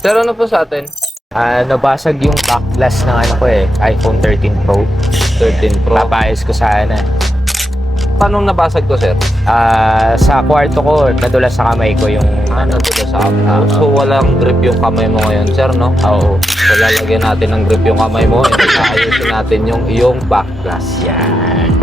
Sir, ano po sa atin? Nabasag yung back glass ng ano ko iPhone 13 Pro. 13 Pro. Papayos ko sana. Paano nabasag to, sir? Sa kwarto ko, nadulas sa kamay ko yung Natulo sa ako. So, walang grip yung kamay mo ngayon, sir, no? Oo. So, lalagyan natin ng grip yung kamay mo and ayusin natin yung iyong back glass. Yan.